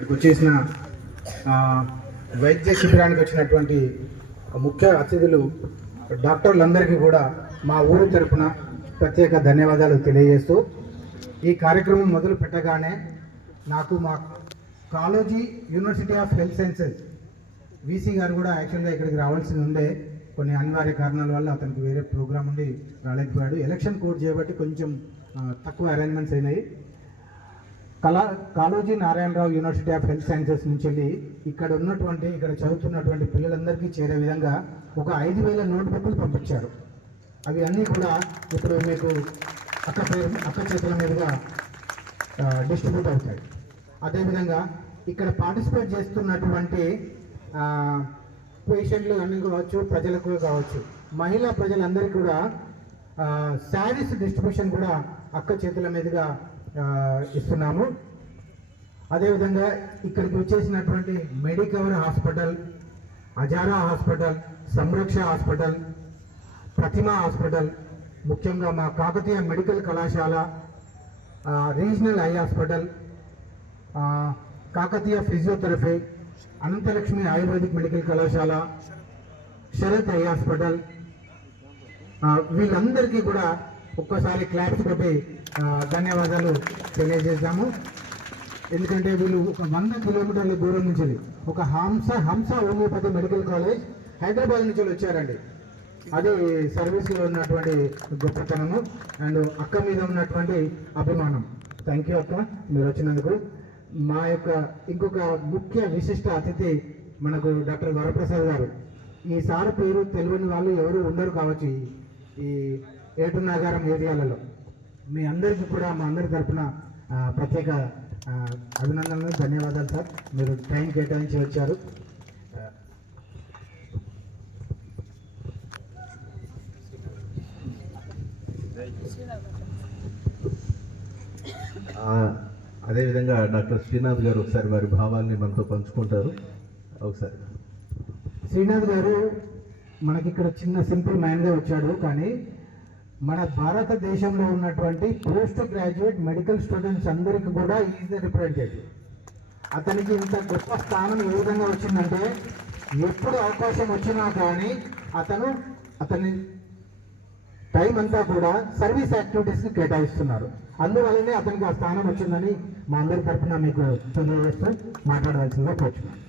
వచ్చేసిన వైద్య శిబిరానికి వచ్చినటువంటి ముఖ్య అతిథులు డాక్టర్లందరికీ కూడా మా ఊరు తరపున ప్రత్యేక ధన్యవాదాలు తెలియజేస్తూ ఈ కార్యక్రమం మొదలు పెట్టగానే నాకు మా college university of health sciences VC గారు కూడా యాక్చువల్గా ఇక్కడికి రావాల్సి ఉండే కొన్ని అనివార్య కారణాల వల్ల అతనికి వేరే ప్రోగ్రామ్ ఉండి రాలేకపోయాడు. ఎలక్షన్ కోడ్ చేయబట్టి కొంచెం తక్కువ అరేంజ్మెంట్స్ అయినాయి. Kaloji Narayana Rao university of health sciences నుంచి వెళ్ళి ఇక్కడ చదువుతున్నటువంటి పిల్లలందరికీ చేరే విధంగా ఒక 5,000 నోట్బుక్లు పంపించారు. అవి అన్నీ కూడా ఇప్పుడు మీకు అక్క చేతుల మీదుగా డిస్ట్రిబ్యూట్ అవుతాయి. అదేవిధంగా ఇక్కడ పార్టిసిపేట్ చేస్తున్నటువంటి పేషెంట్లు అన్నీ కావచ్చు, ప్రజలకు కావచ్చు, మహిళా ప్రజలందరికీ కూడా శారీస్ డిస్ట్రిబ్యూషన్ కూడా అక్క చేతుల మీదుగా ఇస్తున్నాము. అదేవిధంగా ఇక్కడికి వచ్చేసినటువంటి Medicover hospital, Ajara hospital, Samraksha hospital, Prathima hospital, ముఖ్యంగా మా కాకతీయ మెడికల్ కళాశాల, regional eye hospital, Kakatiya physiotherapy, Ananthalakshmi ayurvedic medical కళాశాల, శరత్ ఐ హాస్పిటల్, వీళ్ళందరికీ కూడా ఒక్కసారి క్లాప్స్ కొట్టి ధన్యవాదాలు తెలియజేద్దాము. ఎందుకంటే వీళ్ళు ఒక 100 కిలోమీటర్ల దూరం నుంచి ఒక హంస హోమియోపతి మెడికల్ కాలేజ్ హైదరాబాద్ నుంచి వచ్చారండి. అది సర్వీస్లో ఉన్నటువంటి గొప్పతనము అండ్ అక్క మీద ఉన్నటువంటి అభిమానం. థ్యాంక్ యూ అక్క, మీరు వచ్చినందుకు. మా యొక్క ఇంకొక ముఖ్య విశిష్ట అతిథి మనకు డాక్టర్ వరప్రసాద్ గారు. ఈ సార్ పేరు తెలియని వాళ్ళు ఎవరు ఉండరు కావచ్చు ఈ ఏటు నాగారం ఏరియాలలో. మీ అందరికీ కూడా మా అందరి తరఫున ప్రత్యేక అభినందనలు, ధన్యవాదాలు సార్. మీరు టైం కేటాయించి వచ్చారు. అదేవిధంగా డాక్టర్ శ్రీనాథ్ గారు ఒకసారి వారి భావాల్ని మనతో పంచుకుంటారు. ఒకసారి శ్రీనాథ్ గారు మనకి ఇక్కడ చిన్న సింపుల్ మ్యాన్గా వచ్చాడు, కానీ మన భారతదేశంలో ఉన్నటువంటి పోస్ట్ గ్రాడ్యుయేట్ మెడికల్ స్టూడెంట్స్ అందరికీ కూడా ఈజ్ ద రిప్రజెంటేటివ్. అతనికి ఇంత గొప్ప స్థానం ఏ విధంగా వచ్చిందంటే ఎప్పుడు అవకాశం వచ్చినా కానీ అతని టైం అంతా కూడా సర్వీస్ యాక్టివిటీస్కి కేటాయిస్తున్నారు. అందువల్లనే అతనికి ఆ స్థానం వచ్చిందని మా అందరి తరఫున మీకు తెలియజేస్తూ మాట్లాడవలసిందిగా కోరుచున్నాను.